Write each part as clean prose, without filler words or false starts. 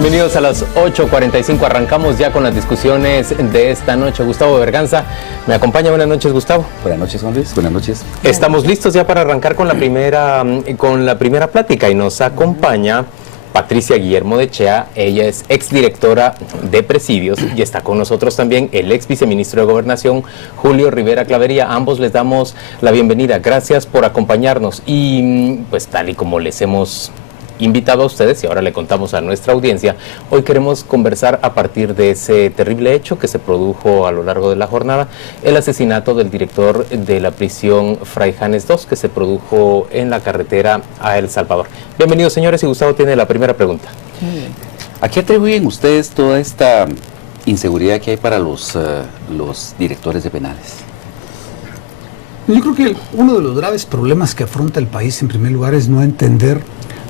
Bienvenidos a las 8:45. Arrancamos ya con las discusiones de esta noche. Gustavo Berganza me acompaña. Buenas noches, Gustavo. Buenas noches, Juan Luis. Buenas noches. Estamos listos ya para arrancar con la primera plática y nos acompaña Patricia Guillermo de Chea. Ella es exdirectora de Presidios y está con nosotros también el ex viceministro de Gobernación, Julio Rivera Clavería. A ambos les damos la bienvenida. Gracias por acompañarnos y pues tal y como les hemos invitado a ustedes y ahora le contamos a nuestra audiencia, hoy queremos conversar a partir de ese terrible hecho que se produjo a lo largo de la jornada, el asesinato del director de la prisión Fray Janes II, que se produjo en la carretera a El Salvador. Bienvenidos, señores, y Gustavo tiene la primera pregunta. ¿A qué atribuyen ustedes toda esta inseguridad que hay para los directores de penales? Yo creo que uno de los graves problemas que afronta el país, en primer lugar, es no entender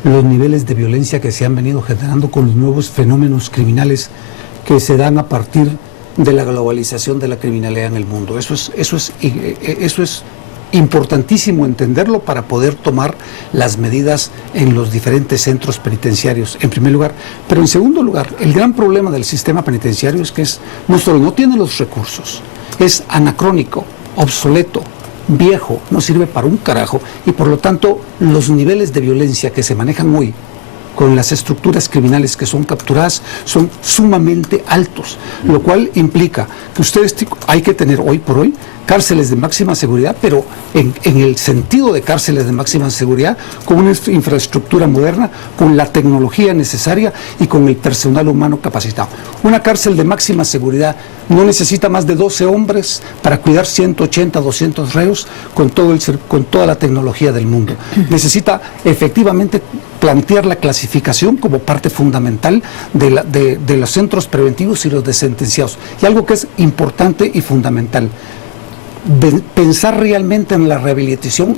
los niveles de violencia que se han venido generando con los nuevos fenómenos criminales que se dan a partir de la globalización de la criminalidad en el mundo. Eso es importantísimo entenderlo para poder tomar las medidas en los diferentes centros penitenciarios, en primer lugar. Pero en segundo lugar, el gran problema del sistema penitenciario es que no solo no tiene los recursos, es anacrónico, obsoleto, viejo, no sirve para un carajo, y por lo tanto los niveles de violencia que se manejan hoy con las estructuras criminales que son capturadas son sumamente altos, lo cual implica que ustedes hay que tener hoy por hoy cárceles de máxima seguridad, pero en el sentido de cárceles de máxima seguridad, con una infraestructura moderna, con la tecnología necesaria y con el personal humano capacitado. Una cárcel de máxima seguridad no necesita más de 12 hombres para cuidar 180, 200 reos con toda la tecnología del mundo. Necesita efectivamente plantear la clasificación como parte fundamental de los centros preventivos y los de sentenciados. Y algo que es importante y fundamental, pensar realmente en la rehabilitación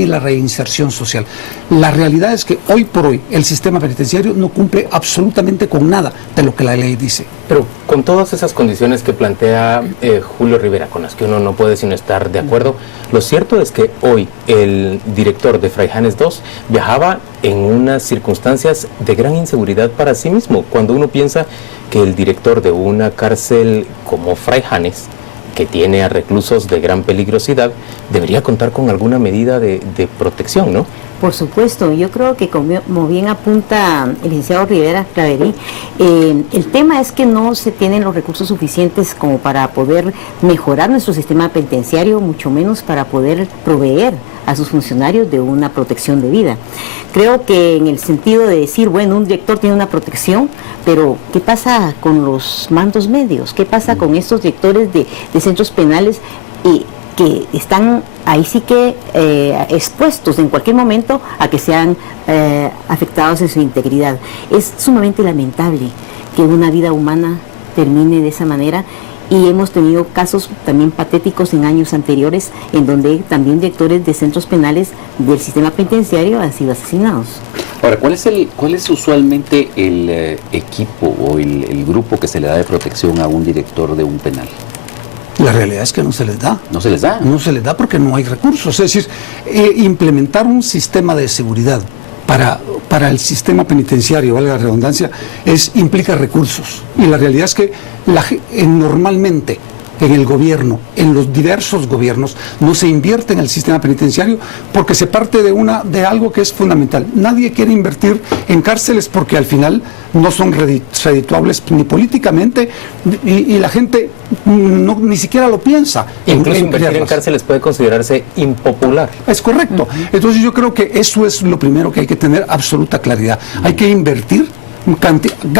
y la reinserción social. La realidad es que hoy por hoy el sistema penitenciario no cumple absolutamente con nada de lo que la ley dice. Pero con todas esas condiciones que plantea Julio Rivera, con las que uno no puede sino estar de acuerdo, lo cierto es que hoy el director de Fray Janes II viajaba en unas circunstancias de gran inseguridad para sí mismo. Cuando uno piensa que el director de una cárcel como Fray Janes, que tiene a reclusos de gran peligrosidad, debería contar con alguna medida de protección, ¿no? Por supuesto, yo creo que como bien apunta el licenciado Rivera Claverí, el tema es que no se tienen los recursos suficientes como para poder mejorar nuestro sistema penitenciario, mucho menos para poder proveer a sus funcionarios de una protección debida. Creo que en el sentido de decir, bueno, un director tiene una protección, pero ¿qué pasa con los mandos medios? ¿Qué pasa con estos directores de centros penales que están ahí sí que expuestos en cualquier momento a que sean afectados en su integridad? Es sumamente lamentable que una vida humana termine de esa manera, y hemos tenido casos también patéticos en años anteriores en donde también directores de centros penales del sistema penitenciario han sido asesinados. Ahora, ¿cuál es usualmente el equipo o el grupo que se le da de protección a un director de un penal? La realidad es que no se les da. ¿No se les da? No se les da porque no hay recursos. Es decir, implementar un sistema de seguridad para el sistema penitenciario, valga la redundancia, implica recursos. Y la realidad es que normalmente en el gobierno, en los diversos gobiernos, no se invierte en el sistema penitenciario porque se parte de algo que es fundamental. Nadie quiere invertir en cárceles porque al final no son redituables ni políticamente, y la gente ni siquiera lo piensa. Incluso invertir en cárceles puede considerarse impopular. Es correcto. Entonces yo creo que eso es lo primero que hay que tener absoluta claridad. Hay que invertir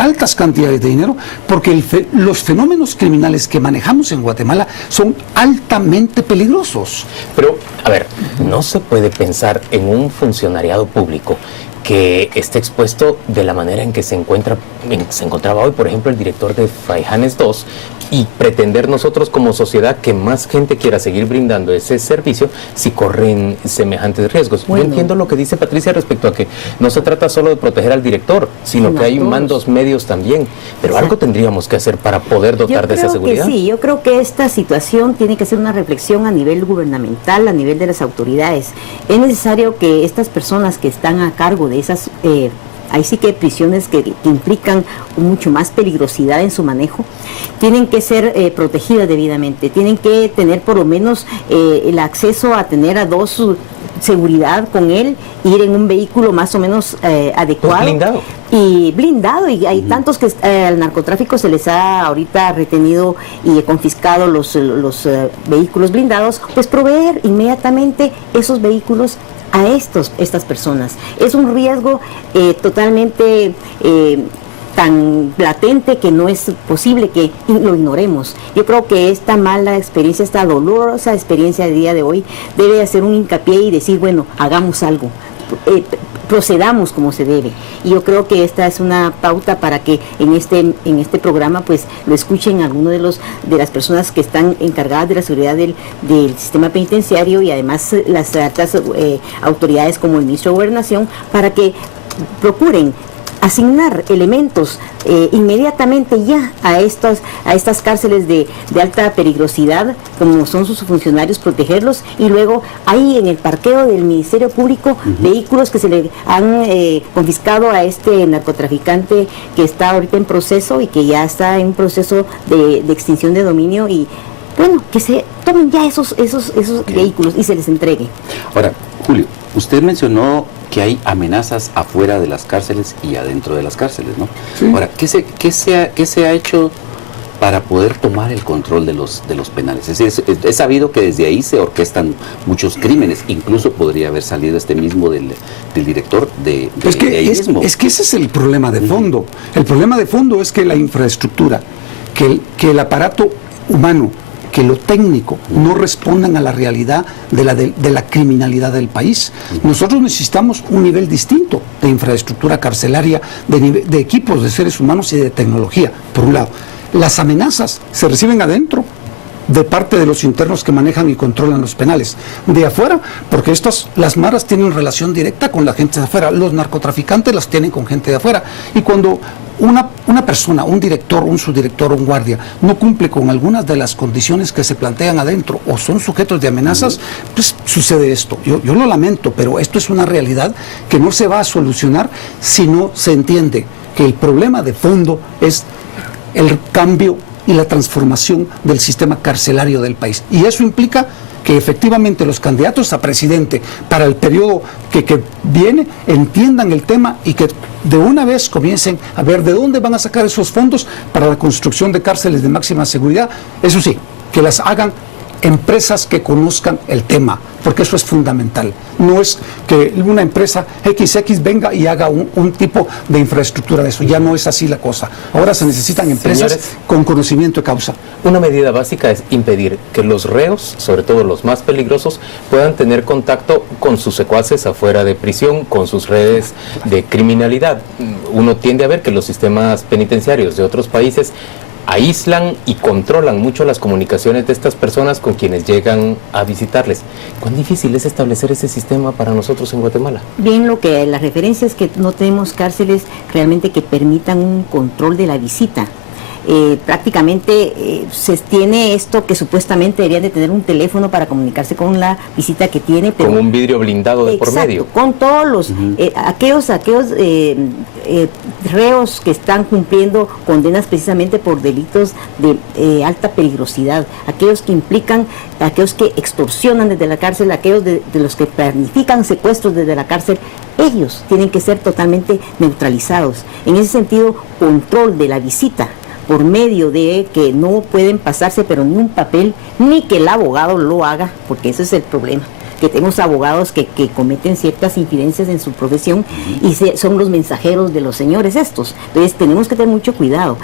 altas cantidades de dinero, porque los fenómenos criminales que manejamos en Guatemala son altamente peligrosos. Pero, a ver, no se puede pensar en un funcionariado público que esté expuesto de la manera en que se encontraba hoy, por ejemplo, el director de Fray Janes II, y pretender nosotros como sociedad que más gente quiera seguir brindando ese servicio si corren semejantes riesgos. Bueno, yo entiendo lo que dice Patricia respecto a que no se trata solo de proteger al director, sino que hay mandos medios también, pero algo tendríamos que hacer para poder dotar de esa seguridad. Sí, yo creo que esta situación tiene que ser una reflexión a nivel gubernamental, a nivel de las autoridades. Es necesario que estas personas que están a cargo de esas ahí sí que prisiones que implican mucho más peligrosidad en su manejo, tienen que ser protegidas debidamente, tienen que tener por lo menos el acceso a tener a dos seguridad con él, ir en un vehículo más o menos adecuado. Blindado. Y blindado, y hay tantos que al narcotráfico se les ha ahorita retenido y confiscado los vehículos blindados, pues proveer inmediatamente esos vehículos a estas personas. Es un riesgo totalmente tan latente que no es posible que lo ignoremos. Yo creo que esta mala experiencia, esta dolorosa experiencia del día de hoy, debe hacer un hincapié y decir, bueno, hagamos algo, procedamos como se debe. Y yo creo que esta es una pauta para que en este programa pues lo escuchen algunos de las personas que están encargadas de la seguridad del sistema penitenciario, y además las altas autoridades como el ministro de Gobernación, para que procuren asignar elementos inmediatamente ya a estas cárceles de alta peligrosidad, como son sus funcionarios, protegerlos, y luego ahí en el parqueo del Ministerio Público, vehículos que se le han confiscado a este narcotraficante que está ahorita en proceso y que ya está en proceso de extinción de dominio, y bueno, que se tomen ya esos vehículos y se les entregue. Ahora, Julio, usted mencionó que hay amenazas afuera de las cárceles y adentro de las cárceles, ¿no? Sí. Ahora, ¿qué se ha hecho para poder tomar el control de los penales? Es sabido que desde ahí se orquestan muchos crímenes, incluso podría haber salido este mismo del director de ahí mismo. Es que ese es el problema de fondo. El problema de fondo es que la infraestructura, que el aparato humano, que lo técnico no respondan a la realidad de la criminalidad del país. Nosotros necesitamos un nivel distinto de infraestructura carcelaria, de equipos, de seres humanos y de tecnología, por un lado. Las amenazas se reciben adentro, de parte de los internos que manejan y controlan los penales. De afuera, porque las maras tienen relación directa con la gente de afuera, los narcotraficantes las tienen con gente de afuera. Y cuando una persona, un director, un subdirector, un guardia, no cumple con algunas de las condiciones que se plantean adentro o son sujetos de amenazas, pues sucede esto. Yo lo lamento, pero esto es una realidad que no se va a solucionar si no se entiende que el problema de fondo es el cambio y la transformación del sistema carcelario del país. Y eso implica que efectivamente los candidatos a presidente para el periodo que viene entiendan el tema y que de una vez comiencen a ver de dónde van a sacar esos fondos para la construcción de cárceles de máxima seguridad. Eso sí, que las hagan empresas que conozcan el tema, porque eso es fundamental. No es que una empresa XX venga y haga un tipo de infraestructura de eso. Ya no es así la cosa. Ahora se necesitan empresas, señores, con conocimiento de causa. Una medida básica es impedir que los reos, sobre todo los más peligrosos, puedan tener contacto con sus secuaces afuera de prisión, con sus redes de criminalidad. Uno tiende a ver que los sistemas penitenciarios de otros países aíslan y controlan mucho las comunicaciones de estas personas con quienes llegan a visitarles. ¿Cuán difícil es establecer ese sistema para nosotros en Guatemala? Bien, la referencia es que no tenemos cárceles realmente que permitan un control de la visita. Prácticamente se tiene esto que supuestamente deberían de tener un teléfono para comunicarse con la visita que tiene, pero con un vidrio blindado de por medio, con todos los aquellos reos que están cumpliendo condenas precisamente por delitos de alta peligrosidad, aquellos que implican, aquellos que extorsionan desde la cárcel, aquellos de los que planifican secuestros desde la cárcel. Ellos tienen que ser totalmente neutralizados. En ese sentido, control de la visita por medio de que no pueden pasarse pero ni un papel, ni que el abogado lo haga, porque ese es el problema, que tenemos abogados que cometen ciertas infidencias en su profesión y son los mensajeros de los señores estos. Entonces tenemos que tener mucho cuidado.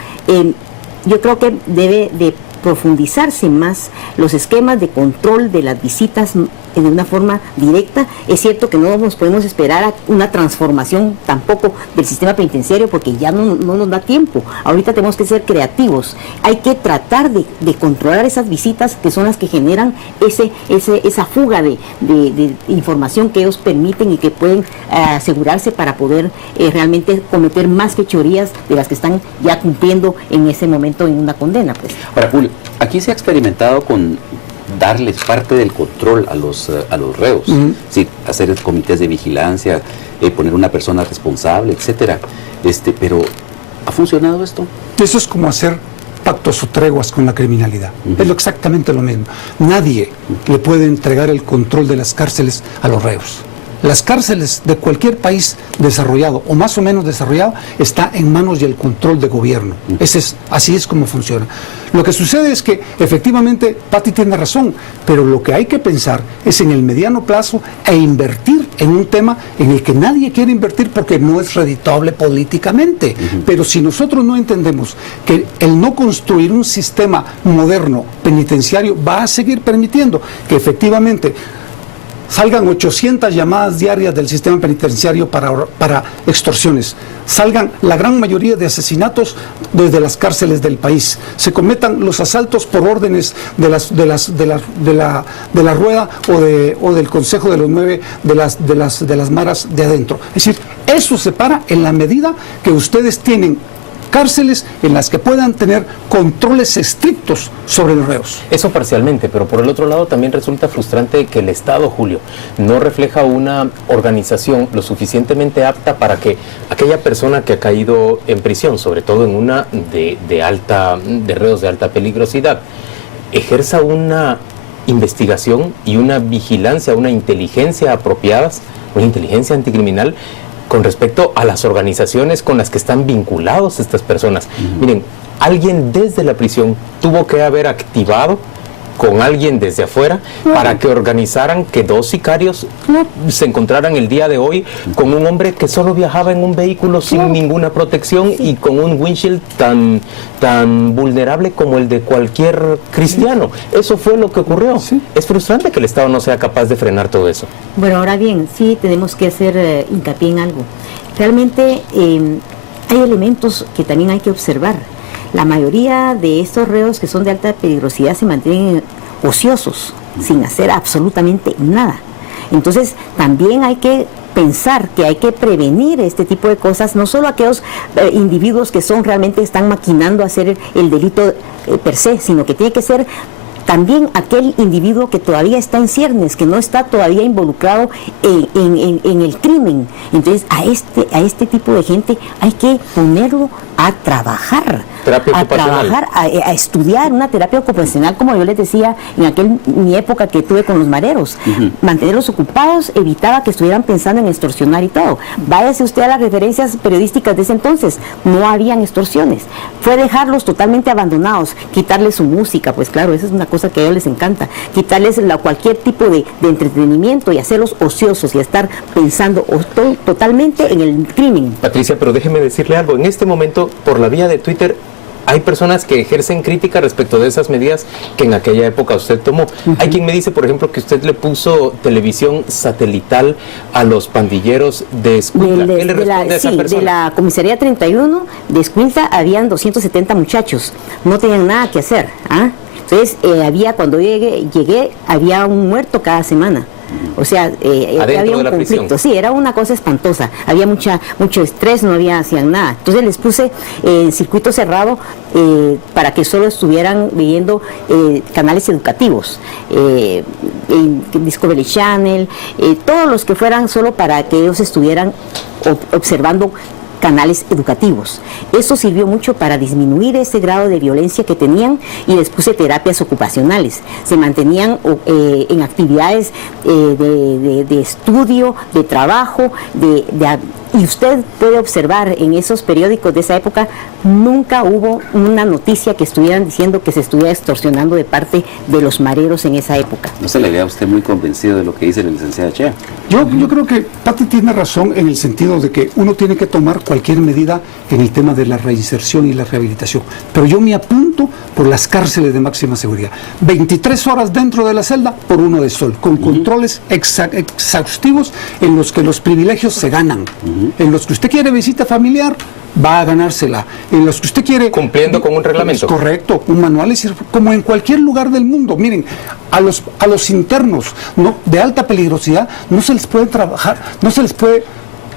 Yo creo que debe de profundizarse más los esquemas de control de las visitas de una forma directa. Es cierto que no nos podemos esperar a una transformación tampoco del sistema penitenciario porque ya no nos da tiempo. Ahorita tenemos que ser creativos. Hay que tratar de controlar esas visitas que son las que generan esa fuga de información que ellos permiten y que pueden asegurarse para poder realmente cometer más fechorías de las que están ya cumpliendo en ese momento en una condena, pues. Ahora, Julio, aquí se ha experimentado con darles parte del control a los reos, sí, hacer comités de vigilancia, poner una persona responsable, etcétera. Pero ¿ha funcionado esto? Eso es como hacer pactos o treguas con la criminalidad. Es exactamente lo mismo. Nadie le puede entregar el control de las cárceles a los reos. Las cárceles de cualquier país desarrollado o más o menos desarrollado está en manos y el control de gobierno. Así es como funciona. Lo que sucede es que efectivamente Patti tiene razón, pero lo que hay que pensar es en el mediano plazo e invertir en un tema en el que nadie quiere invertir porque no es redituable políticamente. Pero si nosotros no entendemos que el no construir un sistema moderno penitenciario va a seguir permitiendo que efectivamente salgan 800 llamadas diarias del sistema penitenciario para extorsiones, salgan la gran mayoría de asesinatos desde las cárceles del país, se cometan los asaltos por órdenes de la rueda o del Consejo de los 9 de las maras de adentro. Es decir, eso se para en la medida que ustedes tienen cárceles en las que puedan tener controles estrictos sobre los reos. Eso parcialmente, pero por el otro lado también resulta frustrante que el Estado, Julio, no refleja una organización lo suficientemente apta para que aquella persona que ha caído en prisión, sobre todo en una de reos de alta peligrosidad, ejerza una investigación y una vigilancia, una inteligencia apropiadas, una inteligencia anticriminal con respecto a las organizaciones con las que están vinculados estas personas. Miren, alguien desde la prisión tuvo que haber activado con alguien desde afuera para que organizaran que 2 sicarios se encontraran el día de hoy con un hombre que solo viajaba en un vehículo sin ninguna protección y con un windshield tan vulnerable como el de cualquier cristiano. Eso fue lo que ocurrió. Es frustrante que el Estado no sea capaz de frenar todo eso. Bueno, ahora bien, sí tenemos que hacer hincapié en algo. Realmente hay elementos que también hay que observar. La mayoría de estos reos que son de alta peligrosidad se mantienen ociosos, sin hacer absolutamente nada. Entonces, también hay que pensar que hay que prevenir este tipo de cosas, no solo aquellos individuos que realmente están maquinando hacer el delito per se, sino que tiene que ser también aquel individuo que todavía está en ciernes, que no está todavía involucrado en el crimen. Entonces, a este tipo de gente hay que ponerlo a trabajar, a estudiar una terapia ocupacional, como yo les decía en mi época que tuve con los mareros. Mantenerlos ocupados evitaba que estuvieran pensando en extorsionar y todo. Váyase usted a las referencias periodísticas de ese entonces, no habían extorsiones. Fue dejarlos totalmente abandonados, quitarles su música, pues claro, esa es una cosa que a ellos les encanta, quitarles cualquier tipo de entretenimiento y hacerlos ociosos y estar pensando totalmente en el crimen. Patricia, pero déjeme decirle algo, en este momento, por la vía de Twitter, hay personas que ejercen crítica respecto de esas medidas que en aquella época usted tomó. Hay quien me dice, por ejemplo, que usted le puso televisión satelital a los pandilleros de Escuintla. ¿Qué le responde a esa persona? De la comisaría 31 de Escuintla habían 270 muchachos, no tenían nada que hacer. Entonces, cuando llegué, había un muerto cada semana. O sea, había un conflicto. Sí, era una cosa espantosa. Había mucho estrés, no hacían nada. Entonces les puse en circuito cerrado para que solo estuvieran viendo canales educativos, Discovery Channel, todos los que fueran solo para que ellos estuvieran observando canales educativos. Eso sirvió mucho para disminuir ese grado de violencia que tenían y les puse terapias ocupacionales. Se mantenían en actividades de estudio, de trabajo, y usted puede observar en esos periódicos de esa época, nunca hubo una noticia que estuvieran diciendo que se estuviera extorsionando de parte de los mareros en esa época. ¿No se le vea a usted muy convencido de lo que dice la licenciada Chea? Yo creo que Patti tiene razón en el sentido de que uno tiene que tomar cualquier medida en el tema de la reinserción y la rehabilitación. Pero yo me apunto por las cárceles de máxima seguridad. 23 horas dentro de la celda por 1 de sol, con controles exhaustivos en los que los privilegios se ganan. En los que usted quiere visita familiar, va a ganársela. En los que usted quiere... Cumpliendo con un reglamento. Correcto, un manual, como en cualquier lugar del mundo. Miren, a los internos de alta peligrosidad no se les puede trabajar, no se les puede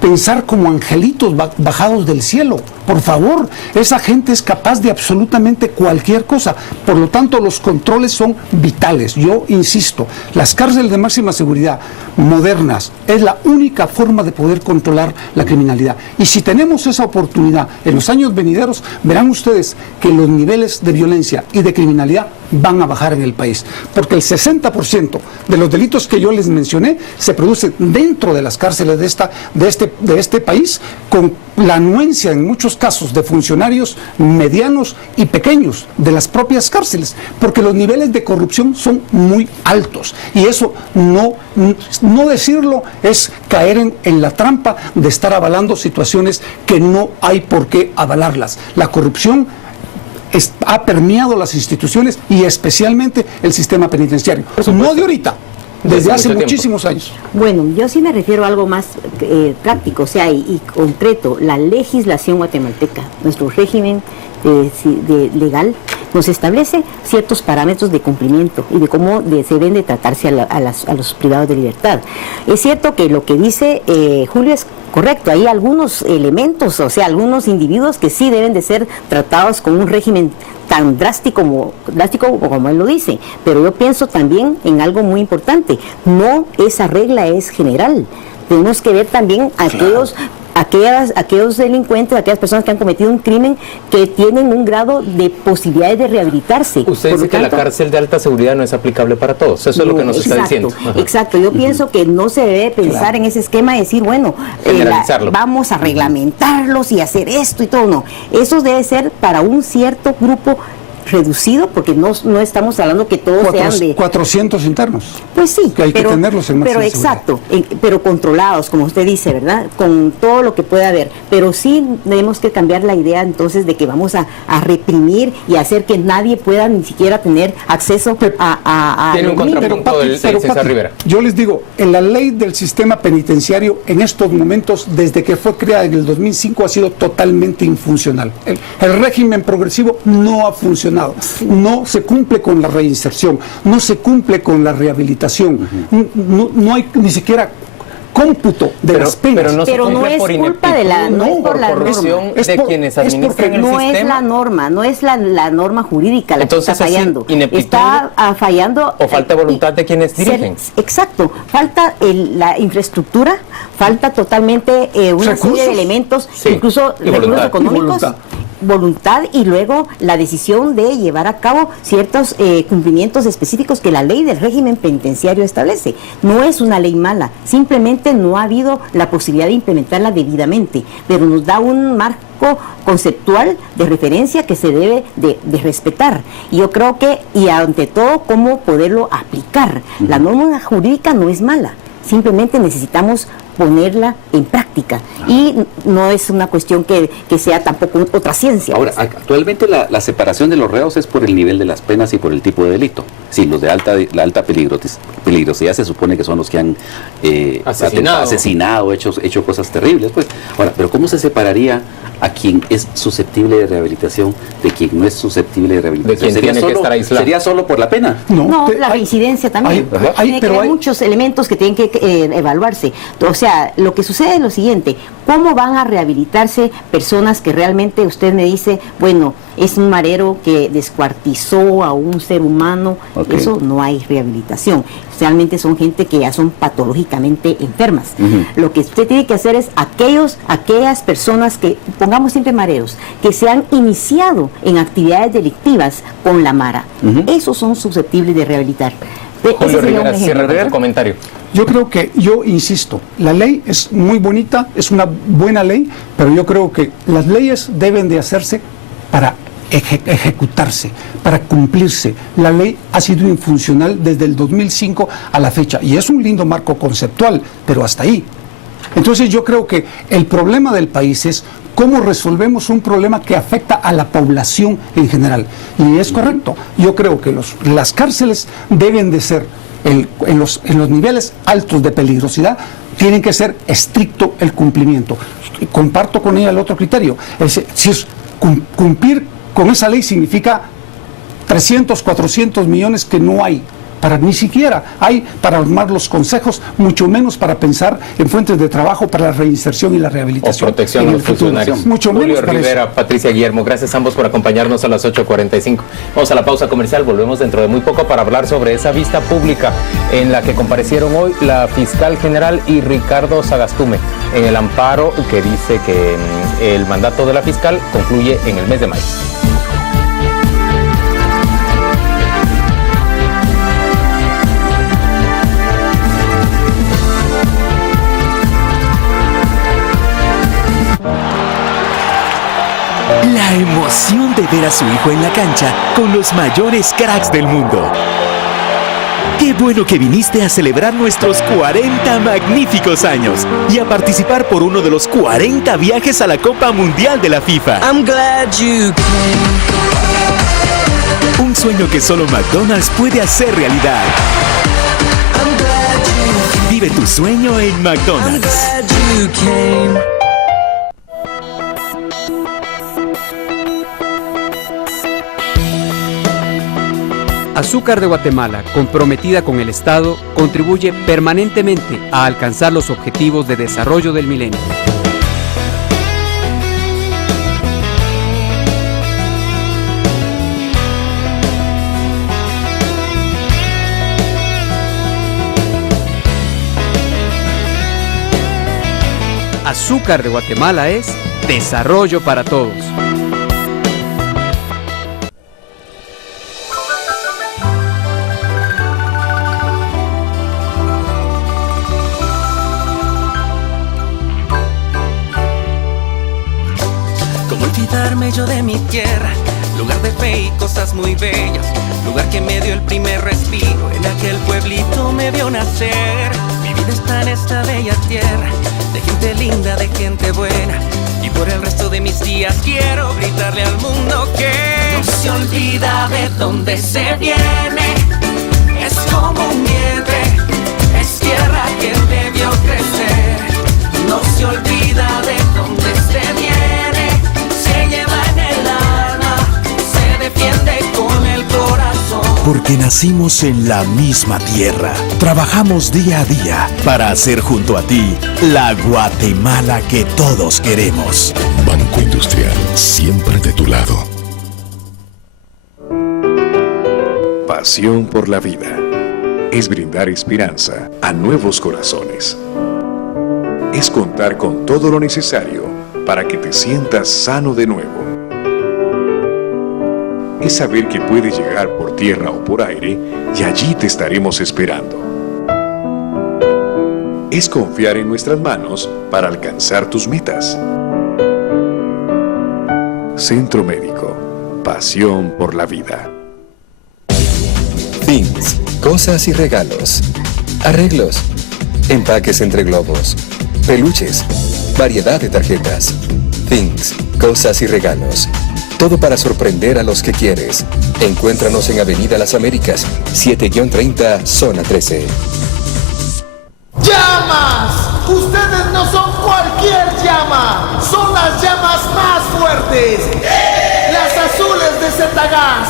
pensar como angelitos bajados del cielo. Por favor, esa gente es capaz de absolutamente cualquier cosa. Por lo tanto, los controles son vitales. Yo insisto, las cárceles de máxima seguridad modernas es la única forma de poder controlar la criminalidad. Y si tenemos esa oportunidad en los años venideros, verán ustedes que los niveles de violencia y de criminalidad van a bajar en el país. Porque el 60% de los delitos que yo les mencioné se producen dentro de las cárceles de este país, con la anuencia en muchos casos de funcionarios medianos y pequeños de las propias cárceles, porque los niveles de corrupción son muy altos. Y eso no decirlo es caer en la trampa de estar avalando situaciones que no hay por qué avalarlas. La corrupción ha permeado las instituciones y especialmente el sistema penitenciario. No de ahorita, desde hace muchísimos años. Bueno, yo sí me refiero a algo más práctico, o sea, y concreto. La legislación guatemalteca, nuestro régimen legal, nos establece ciertos parámetros de cumplimiento y de cómo se deben de tratarse a los privados de libertad. Es cierto que lo que dice Julio es correcto, hay algunos elementos, o sea, algunos individuos que sí deben de ser tratados con un régimen tan drástico como él lo dice, pero yo pienso también en algo muy importante: no esa regla es general. Tenemos que ver también aquellos delincuentes, aquellas personas que han cometido un crimen, que tienen un grado de posibilidades de rehabilitarse. Usted dice que la cárcel de alta seguridad no es aplicable para todos, eso es lo que nos está diciendo. Exacto, yo pienso que no se debe pensar en ese esquema de decir, bueno, vamos a reglamentarlos y hacer esto y todo, no. Eso debe ser para un cierto grupo reducido, porque no estamos hablando que todos sean de 400 internos. Pues sí, que hay que tenerlos en máxima seguridad. Exacto, pero controlados, como usted dice, ¿verdad? Con todo lo que pueda haber. Pero sí tenemos que cambiar la idea entonces de que vamos a reprimir y hacer que nadie pueda ni siquiera tener acceso a tiene un contrapunto del César Rivera. Yo les digo, en la ley del sistema penitenciario en estos momentos, desde que fue creada en el 2005, ha sido totalmente infuncional. El régimen progresivo no ha funcionado. No se cumple con la reinserción, no se cumple con la rehabilitación, no hay ni siquiera cómputo de las penas. Pero no es culpa de la corrupción de quienes administran el sistema. No es la norma, no es la norma jurídica la que está fallando. Está fallando. O falta voluntad de quienes dirigen. Exacto, falta la infraestructura, falta totalmente una serie de elementos, incluso recursos económicos. Voluntad y luego la decisión de llevar a cabo ciertos cumplimientos específicos que la ley del régimen penitenciario establece. No es una ley mala, simplemente no ha habido la posibilidad de implementarla debidamente, pero nos da un marco conceptual de referencia que se debe de respetar. Y yo creo que, y ante todo, cómo poderlo aplicar. La norma jurídica no es mala, simplemente necesitamos ponerla en práctica, y no es una cuestión que sea tampoco otra ciencia. Ahora, actualmente la separación de los reos es por el nivel de las penas y por el tipo de delito. Sí, los de la alta peligrosidad se supone que son los que han asesinado, hecho cosas terribles, pues. Ahora, pero ¿cómo se separaría a quien es susceptible de rehabilitación de quien no es susceptible de rehabilitación? De quien tiene que estar aislado. ¿Sería solo por la pena? No, la reincidencia también. Hay muchos elementos que tienen que evaluarse. O sea, lo que sucede es lo siguiente: ¿cómo van a rehabilitarse personas que realmente usted me dice, bueno, es un marero que descuartizó a un ser humano? Okay. Eso no hay rehabilitación. Realmente son gente que ya son patológicamente enfermas. Lo que usted tiene que hacer es aquellas personas que, pongamos siempre mareros, que se han iniciado en actividades delictivas con la mara, esos son susceptibles de rehabilitar. Julio Rivera, cierra tu comentario. Yo insisto, la ley es muy bonita, es una buena ley, pero yo creo que las leyes deben de hacerse para ejecutarse, para cumplirse. La ley ha sido infuncional desde el 2005 a la fecha, y es un lindo marco conceptual, pero hasta ahí. Entonces yo creo que el problema del país es cómo resolvemos un problema que afecta a la población en general. Y es correcto, yo creo que las cárceles deben de ser, en los niveles altos de peligrosidad, tienen que ser estricto el cumplimiento. Comparto con ella el otro criterio. Si es cumplir con esa ley significa 300, 400 millones que no hay ni siquiera hay para armar los consejos, mucho menos para pensar en fuentes de trabajo para la reinserción y la rehabilitación. O protección a los funcionarios. Mucho Julio menos Rivera, Patricia Guillermo, gracias a ambos por acompañarnos a las 8:45. Vamos a la pausa comercial, volvemos dentro de muy poco para hablar sobre esa vista pública en la que comparecieron hoy la fiscal general y Ricardo Sagastume en el amparo que dice que el mandato de la fiscal concluye en el mes de mayo. La emoción de ver a su hijo en la cancha con los mayores cracks del mundo. Qué bueno que viniste a celebrar nuestros 40 magníficos años y a participar por uno de los 40 viajes a la Copa Mundial de la FIFA. I'm glad you came. Un sueño que solo McDonald's puede hacer realidad. I'm glad you came. Vive tu sueño en I'm McDonald's. glad you came. Azúcar de Guatemala, comprometida con el Estado, contribuye permanentemente a alcanzar los objetivos de desarrollo del milenio. Azúcar de Guatemala es desarrollo para todos. Yo de mi tierra, lugar de fe y cosas muy bellas, lugar que me dio el primer respiro, en aquel pueblito me vio nacer. Mi vida está en esta bella tierra, de gente linda, de gente buena, y por el resto de mis días quiero gritarle al mundo que no se olvida de dónde se viene, es como un vientre, es tierra que te vio crecer, no se olvida de dónde se viene. Porque nacimos en la misma tierra. Trabajamos día a día para hacer junto a ti la Guatemala que todos queremos. Banco Industrial, siempre de tu lado. Pasión por la vida es brindar esperanza a nuevos corazones. Es contar con todo lo necesario para que te sientas sano de nuevo. Es saber que puedes llegar por tierra o por aire y allí te estaremos esperando. Es confiar en nuestras manos para alcanzar tus metas. Centro Médico, pasión por la vida. Things, cosas y regalos. Arreglos, empaques entre globos, peluches, variedad de tarjetas. Things, cosas y regalos. Todo para sorprender a los que quieres. Encuéntranos en Avenida Las Américas, 7-30, zona 13. ¡Llamas! Ustedes no son cualquier llama. Son las llamas más fuertes. Las azules de Zetagas.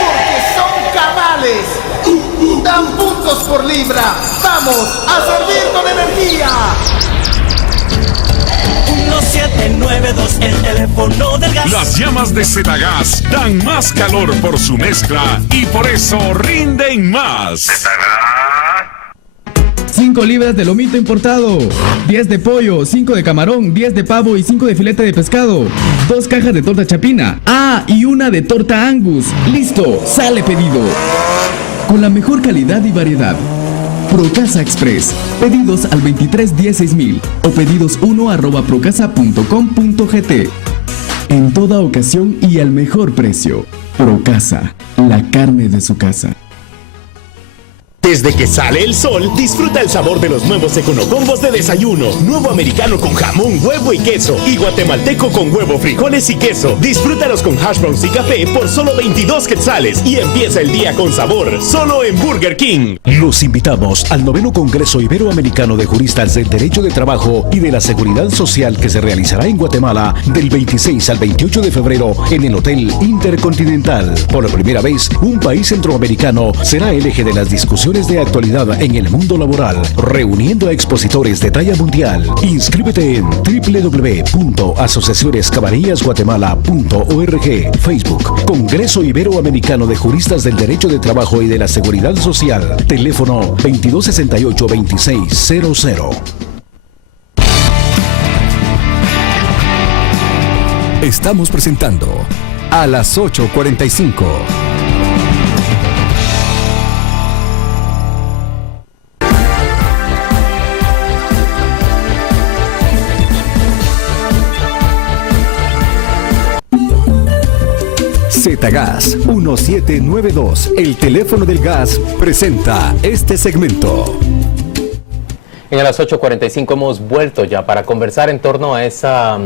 Porque son cabales. Dan puntos por libra. Vamos a servir con energía. 1792, el teléfono del gas. Las llamas de Zetagas dan más calor por su mezcla y por eso rinden más. 5 libras de lomito importado, 10 de pollo, 5 de camarón, 10 de pavo y 5 de filete de pescado, 2 cajas de torta chapina, y una de torta Angus. Listo, sale pedido. Con la mejor calidad y variedad. Procasa Express. Pedidos al 23106000 o pedidos1@procasa.com.gt. En toda ocasión y al mejor precio. Procasa, la carne de su casa. Desde que sale el sol, disfruta el sabor de los nuevos Econocombos de desayuno. Nuevo americano con jamón, huevo y queso. Y guatemalteco con huevo, frijoles y queso. Disfrútalos con hash browns y café por solo 22 quetzales. Y empieza el día con sabor, solo en Burger King. Los invitamos al 9º Congreso Iberoamericano de Juristas del Derecho de Trabajo y de la Seguridad Social que se realizará en Guatemala del 26 al 28 de febrero en el Hotel Intercontinental. Por primera vez, un país centroamericano será el eje de las discusiones de actualidad en el mundo laboral, reuniendo a expositores de talla mundial. Inscríbete en www.asociacionescabanillasguatemala.org. Facebook, Congreso Iberoamericano de Juristas del Derecho de Trabajo y de la Seguridad Social. Teléfono 2268-2600. Estamos presentando a las 8:45. Zetagás 1792, el teléfono del gas, presenta este segmento. En las 8:45 hemos vuelto ya para conversar en torno a esa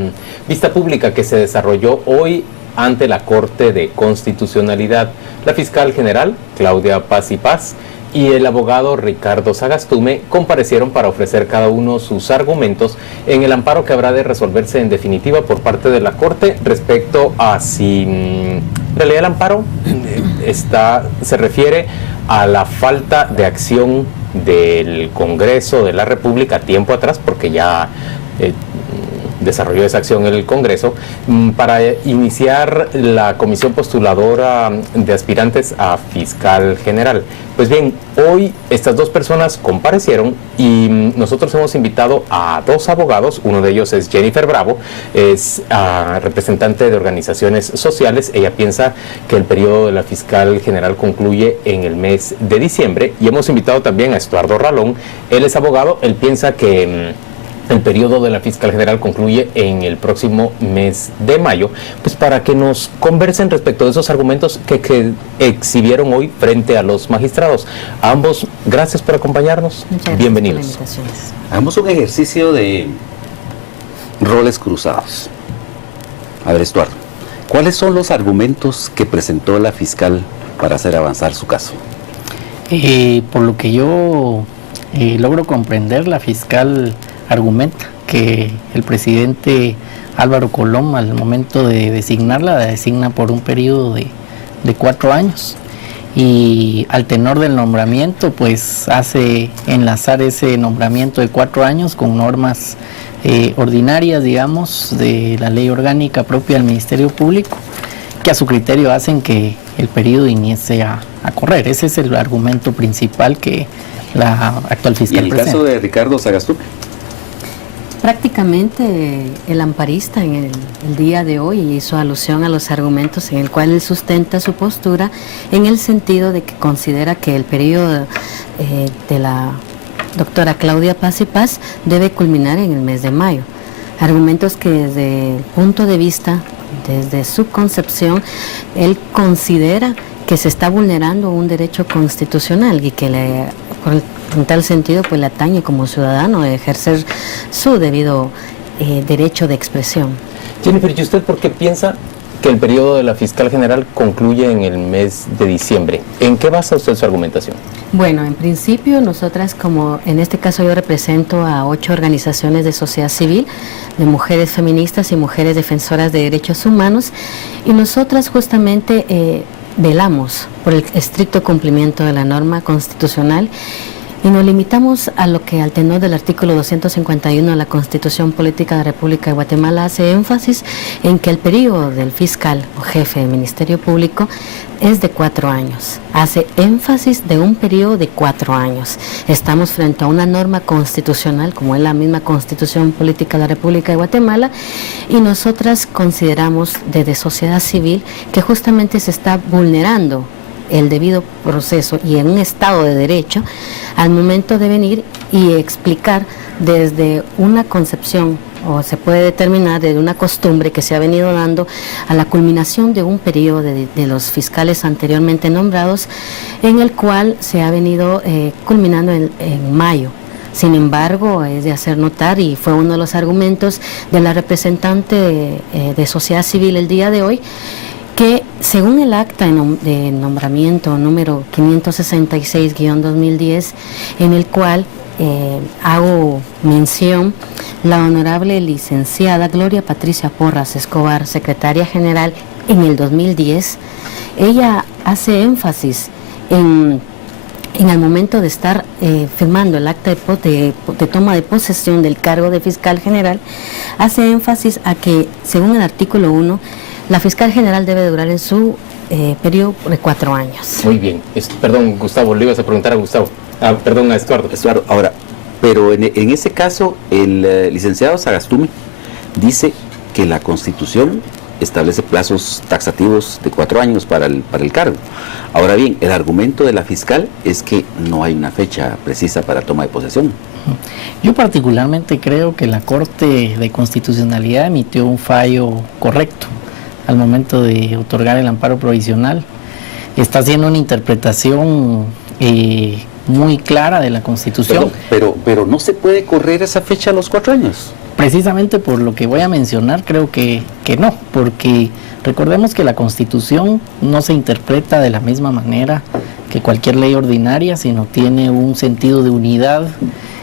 vista pública que se desarrolló hoy ante la Corte de Constitucionalidad. La fiscal general, Claudia Paz y Paz, y el abogado Ricardo Sagastume comparecieron para ofrecer cada uno sus argumentos en el amparo que habrá de resolverse en definitiva por parte de la Corte respecto a si en realidad el amparo se refiere a la falta de acción del Congreso de la República tiempo atrás, porque ya desarrolló esa acción en el Congreso, para iniciar la comisión postuladora de aspirantes a fiscal general. Pues bien, hoy estas dos personas comparecieron y nosotros hemos invitado a dos abogados. Uno de ellos es Jennifer Bravo, es representante de organizaciones sociales. Ella piensa que el periodo de la fiscal general concluye en el mes de diciembre. Y hemos invitado también a Estuardo Ralón. Él es abogado, él piensa que el periodo de la fiscal general concluye en el próximo mes de mayo, pues para que nos conversen respecto de esos argumentos que exhibieron hoy frente a los magistrados. A ambos, gracias por acompañarnos. Bienvenidos. Hagamos un ejercicio de roles cruzados. A ver, Estuardo, ¿cuáles son los argumentos que presentó la fiscal para hacer avanzar su caso? Por lo que yo logro comprender, la fiscal argumenta que el presidente Álvaro Colom, al momento de designarla, la designa por un periodo de 4 años, y al tenor del nombramiento pues hace enlazar ese nombramiento de 4 años con normas ordinarias, digamos, de la ley orgánica propia del Ministerio Público, que a su criterio hacen que el periodo inicie a correr. Ese es el argumento principal que la actual fiscal presenta. ¿Y en el caso de Ricardo Sagastume? Prácticamente el amparista en el día de hoy hizo alusión a los argumentos en el cual él sustenta su postura, en el sentido de que considera que el periodo de la doctora Claudia Paz y Paz debe culminar en el mes de mayo. Argumentos que desde el punto de vista, desde su concepción, él considera que se está vulnerando un derecho constitucional y que en tal sentido pues le atañe como ciudadano de ejercer su debido derecho de expresión. Jennifer, ¿y usted por qué piensa que el periodo de la fiscal general concluye en el mes de diciembre? ¿En qué basa usted su argumentación? Bueno, en principio nosotras, como en este caso yo represento a 8 organizaciones de sociedad civil, de mujeres feministas y mujeres defensoras de derechos humanos, y nosotras justamente velamos por el estricto cumplimiento de la norma constitucional y nos limitamos a lo que al tenor del artículo 251 de la Constitución Política de la República de Guatemala hace énfasis en que el periodo del fiscal o jefe del Ministerio Público es de 4 años. Hace énfasis de un periodo de 4 años. Estamos frente a una norma constitucional, como es la misma Constitución Política de la República de Guatemala, y nosotras consideramos desde sociedad civil que justamente se está vulnerando el debido proceso y en un estado de derecho al momento de venir y explicar desde una concepción o se puede determinar de una costumbre que se ha venido dando a la culminación de un periodo de los fiscales anteriormente nombrados, en el cual se ha venido culminando en mayo. Sin embargo, es de hacer notar, y fue uno de los argumentos de la representante de sociedad civil el día de hoy, que según el acta de nombramiento número 566-2010, en el cual hago mención, la honorable licenciada Gloria Patricia Porras Escobar, secretaria general en el 2010, ella hace énfasis en el momento de estar firmando el acta de toma de posesión del cargo de fiscal general, hace énfasis a que, según el artículo 1, la fiscal general debe durar en su periodo de 4 años. Muy bien. Perdón, Gustavo, le ibas a preguntar a Gustavo. Perdón, a Estuardo. Ahora, pero en ese caso, el licenciado Sagastume dice que la Constitución establece plazos taxativos de 4 años para el cargo. Ahora bien, el argumento de la fiscal es que no hay una fecha precisa para toma de posesión. Yo particularmente creo que la Corte de Constitucionalidad emitió un fallo correcto al momento de otorgar el amparo provisional. Está haciendo una interpretación muy clara de la Constitución. Pero no se puede correr esa fecha a los 4 años. Precisamente por lo que voy a mencionar, creo que no, porque recordemos que la Constitución no se interpreta de la misma manera que cualquier ley ordinaria, sino tiene un sentido de unidad,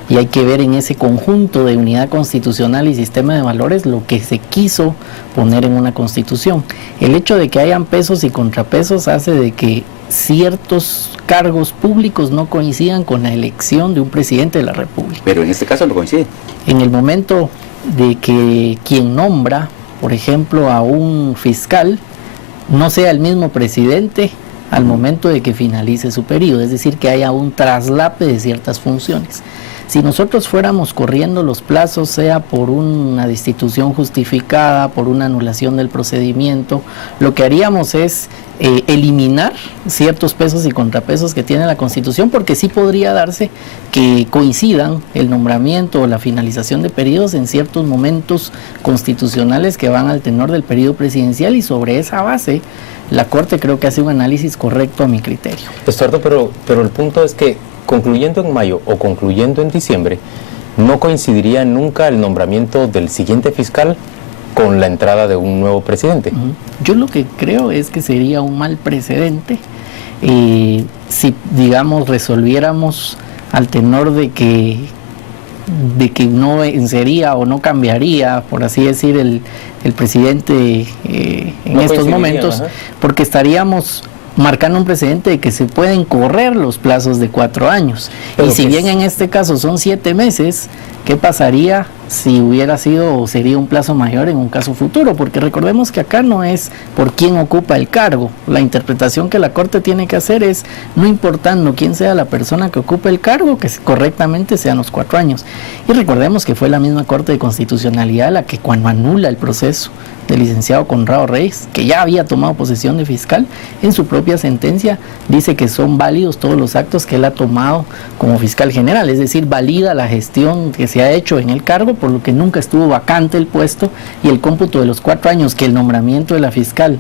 y hay que ver en ese conjunto de unidad constitucional y sistema de valores lo que se quiso poner en una Constitución. El hecho de que hayan pesos y contrapesos hace de que ciertos cargos públicos no coincidan con la elección de un presidente de la República. Pero en este caso no coincide. En el momento de que quien nombra, por ejemplo, a un fiscal, no sea el mismo presidente al momento de que finalice su periodo, es decir, que haya un traslape de ciertas funciones. Si nosotros fuéramos corriendo los plazos, sea por una destitución justificada, por una anulación del procedimiento, lo que haríamos es eliminar ciertos pesos y contrapesos que tiene la Constitución, porque sí podría darse que coincidan el nombramiento o la finalización de periodos en ciertos momentos constitucionales que van al tenor del periodo presidencial, y sobre esa base la Corte creo que hace un análisis correcto a mi criterio. Estuardo, pero el punto es que concluyendo en mayo o concluyendo en diciembre, no coincidiría nunca el nombramiento del siguiente fiscal con la entrada de un nuevo presidente. Yo lo que creo es que sería un mal precedente si, digamos, resolviéramos al tenor de que no sería o no cambiaría, por así decir, el presidente en estos momentos, porque estaríamos marcando un precedente de que se pueden correr los plazos de 4 años. Pero y si bien en este caso son 7 meses, ¿qué pasaría si hubiera sido o sería un plazo mayor en un caso futuro? Porque recordemos que acá no es por quién ocupa el cargo. La interpretación que la Corte tiene que hacer es, no importando quién sea la persona que ocupe el cargo, que correctamente sean los 4 años. Y recordemos que fue la misma Corte de Constitucionalidad la que, cuando anula el proceso del licenciado Conrado Reyes, que ya había tomado posesión de fiscal, en su propia sentencia dice que son válidos todos los actos que él ha tomado como fiscal general, es decir, valida la gestión que se ha hecho en el cargo, por lo que nunca estuvo vacante el puesto, y el cómputo de los 4 años que el nombramiento de la fiscal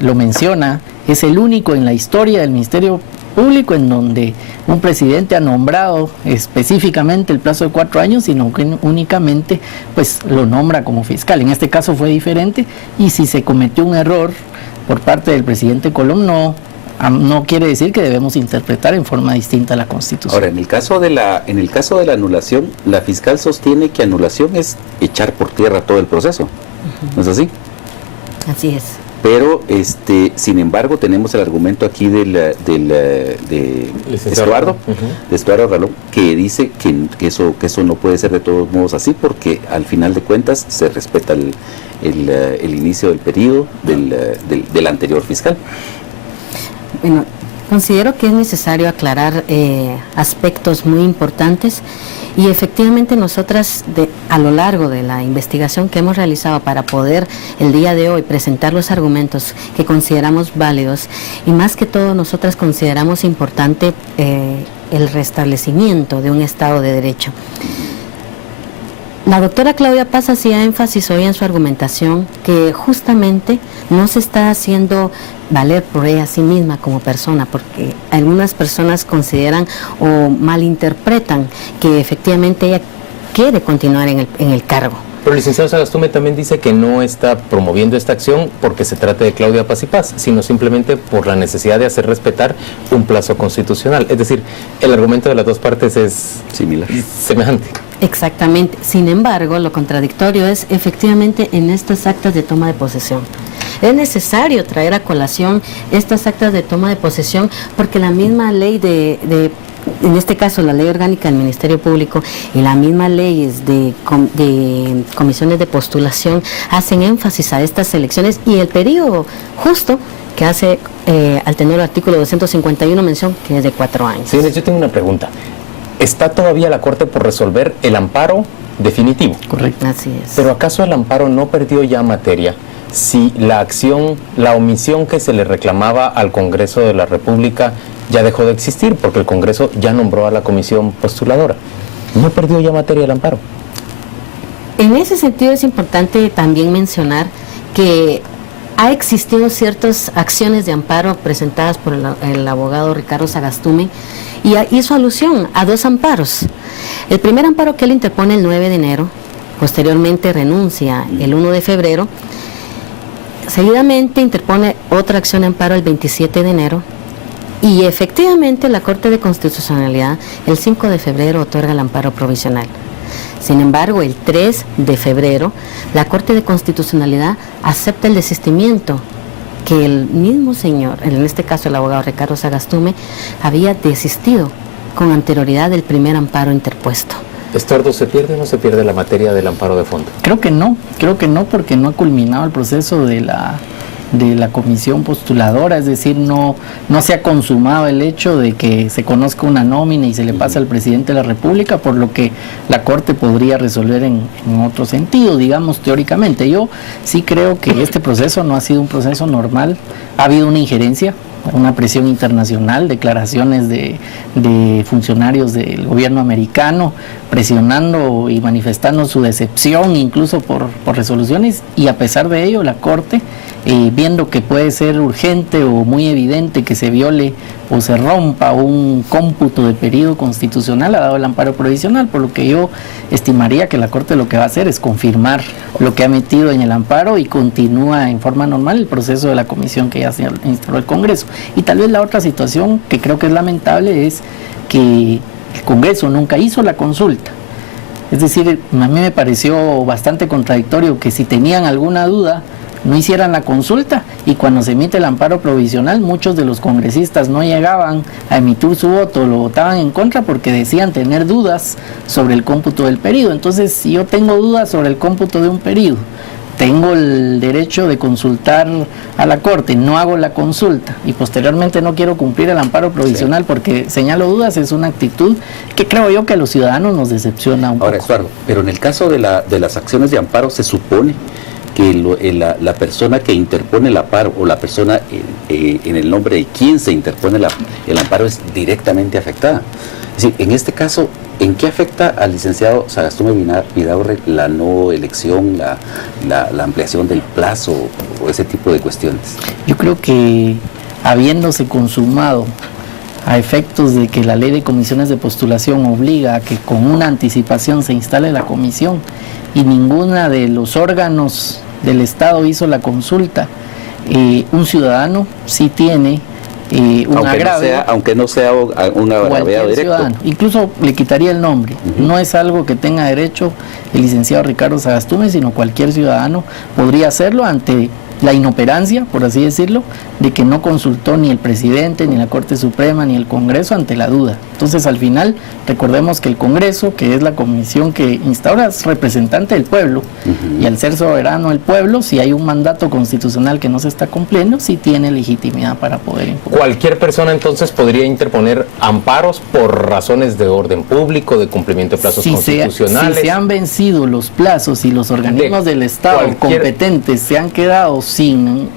lo menciona, es el único en la historia del Ministerio Público en donde un presidente ha nombrado específicamente el plazo de 4 años, sino que únicamente pues lo nombra como fiscal. En este caso fue diferente, y si se cometió un error por parte del presidente Colom, no quiere decir que debemos interpretar en forma distinta la Constitución. Ahora, en el caso de la anulación, la fiscal sostiene que anulación es echar por tierra todo el proceso. ¿No es así? Así es. Pero, sin embargo, tenemos el argumento aquí de Estuardo, de Estuardo Ralón, que dice que eso no puede ser de todos modos así, porque al final de cuentas se respeta el inicio del periodo del anterior fiscal. Bueno, considero que es necesario aclarar aspectos muy importantes, y efectivamente nosotras a lo largo de la investigación que hemos realizado para poder el día de hoy presentar los argumentos que consideramos válidos, y más que todo nosotras consideramos importante el restablecimiento de un Estado de Derecho. La doctora Claudia Paz hacía énfasis hoy en su argumentación que justamente no se está haciendo valer por ella a sí misma como persona, porque algunas personas consideran o malinterpretan que efectivamente ella quiere continuar en el cargo. Pero el licenciado Sagastume también dice que no está promoviendo esta acción porque se trate de Claudia Paz y Paz, sino simplemente por la necesidad de hacer respetar un plazo constitucional. Es decir, el argumento de las dos partes es similar, semejante. Exactamente. Sin embargo, lo contradictorio es efectivamente en estas actas de toma de posesión. Es necesario traer a colación estas actas de toma de posesión porque la misma ley en este caso la ley orgánica del Ministerio Público y la misma ley de comisiones de postulación hacen énfasis a estas elecciones y el periodo justo que hace al tener el artículo 251 mención que es de 4 años. Sí, yo tengo una pregunta. ¿Está todavía la Corte por resolver el amparo definitivo? Correcto. Así es. Pero ¿acaso el amparo no perdió ya materia si la omisión que se le reclamaba al Congreso de la República ya dejó de existir porque el Congreso ya nombró a la comisión postuladora? ¿No perdió ya materia el amparo? En ese sentido es importante también mencionar que ha existido ciertas acciones de amparo presentadas por el abogado Ricardo Sagastume y hizo alusión a 2 amparos. El primer amparo que él interpone el 9 de enero, posteriormente renuncia el 1 de febrero, seguidamente interpone otra acción de amparo el 27 de enero y efectivamente la Corte de Constitucionalidad el 5 de febrero otorga el amparo provisional. Sin embargo, el 3 de febrero la Corte de Constitucionalidad acepta el desistimiento que el mismo señor, en este caso el abogado Ricardo Sagastume, había desistido con anterioridad del primer amparo interpuesto. Estuardo, ¿se pierde o no se pierde la materia del amparo de fondo? Creo que no, porque no ha culminado el proceso de la comisión postuladora, es decir, no se ha consumado el hecho de que se conozca una nómina y se le pasa al presidente de la República, por lo que la Corte podría resolver en otro sentido, digamos, teóricamente. Yo sí creo que este proceso no ha sido un proceso normal, ha habido una injerencia, una presión internacional, declaraciones de funcionarios del gobierno americano presionando y manifestando su decepción incluso por resoluciones, y a pesar de ello la Corte, viendo que puede ser urgente o muy evidente que se viole o se rompa un cómputo de periodo constitucional, ha dado el amparo provisional, por lo que yo estimaría que la Corte lo que va a hacer es confirmar lo que ha metido en el amparo y continúa en forma normal el proceso de la comisión que ya se instauró el Congreso. Y tal vez la otra situación que creo que es lamentable es que el Congreso nunca hizo la consulta. Es decir, a mí me pareció bastante contradictorio que si tenían alguna duda no hicieran la consulta, y cuando se emite el amparo provisional muchos de los congresistas no llegaban a emitir su voto, lo votaban en contra porque decían tener dudas sobre el cómputo del periodo. Entonces, si yo tengo dudas sobre el cómputo de un periodo, tengo el derecho de consultar a la Corte, no hago la consulta y posteriormente no quiero cumplir el amparo provisional porque señalo dudas, es una actitud que creo yo que a los ciudadanos nos decepciona un poco. Estuardo, pero en el caso de las acciones de amparo se supone que la persona que interpone el amparo o la persona en el nombre de quien se interpone el amparo es directamente afectada. Es decir, en este caso, ¿en qué afecta al licenciado Sagastume Vidaurre la no elección, la ampliación del plazo o ese tipo de cuestiones? Yo creo que habiéndose consumado a efectos de que la ley de comisiones de postulación obliga a que con una anticipación se instale la comisión y ninguna de los órganos del Estado hizo la consulta, un ciudadano sí tiene un agravio, aunque no sea un agravio directo. Ciudadano. Incluso le quitaría el nombre. No es algo que tenga derecho el licenciado Ricardo Sagastume, sino cualquier ciudadano podría hacerlo ante la inoperancia, por así decirlo, de que no consultó ni el presidente, ni la Corte Suprema, ni el Congreso ante la duda. Entonces, al final, recordemos que el Congreso, que es la comisión que instaura, es representante del pueblo, y al ser soberano el pueblo, si hay un mandato constitucional que no se está cumpliendo, sí tiene legitimidad para poder imponer. Cualquier persona entonces podría interponer amparos por razones de orden público, de cumplimiento de plazos constitucionales. Si se han vencido los plazos y los organismos del Estado competentes se han quedado sin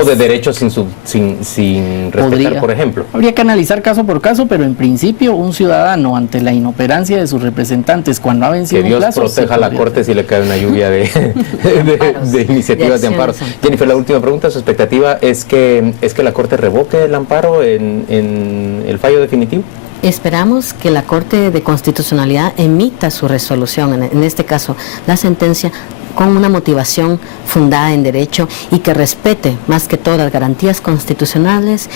O de derechos sin respetar, por ejemplo. Habría que analizar caso por caso, pero en principio un ciudadano ante la inoperancia de sus representantes cuando ha vencido que Dios un plazo, proteja a la Corte si le cae una lluvia de iniciativas de amparo. Jennifer, la última pregunta, su expectativa es que la Corte revoque el amparo en el fallo definitivo. Esperamos que la Corte de Constitucionalidad emita su resolución, en este caso la sentencia, con una motivación fundada en derecho y que respete más que todo las garantías constitucionales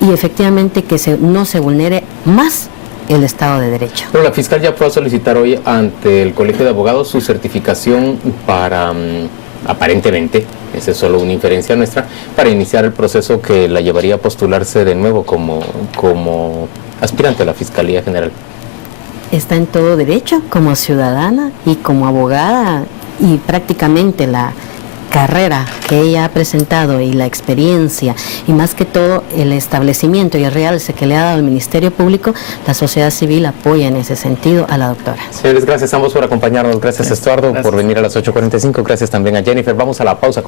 y efectivamente que no se vulnere más el Estado de Derecho. Pero la fiscal ya fue a solicitar hoy ante el Colegio de Abogados su certificación para, aparentemente, esa es solo una inferencia nuestra, para iniciar el proceso que la llevaría a postularse de nuevo como aspirante a la Fiscalía General. Está en todo derecho como ciudadana y como abogada, y prácticamente la carrera que ella ha presentado y la experiencia y más que todo el establecimiento y el realce que le ha dado el Ministerio Público, la sociedad civil apoya en ese sentido a la doctora. Señores, gracias a ambos por acompañarnos, gracias Estuardo por venir a las 8:45, gracias también a Jennifer. Vamos a la pausa.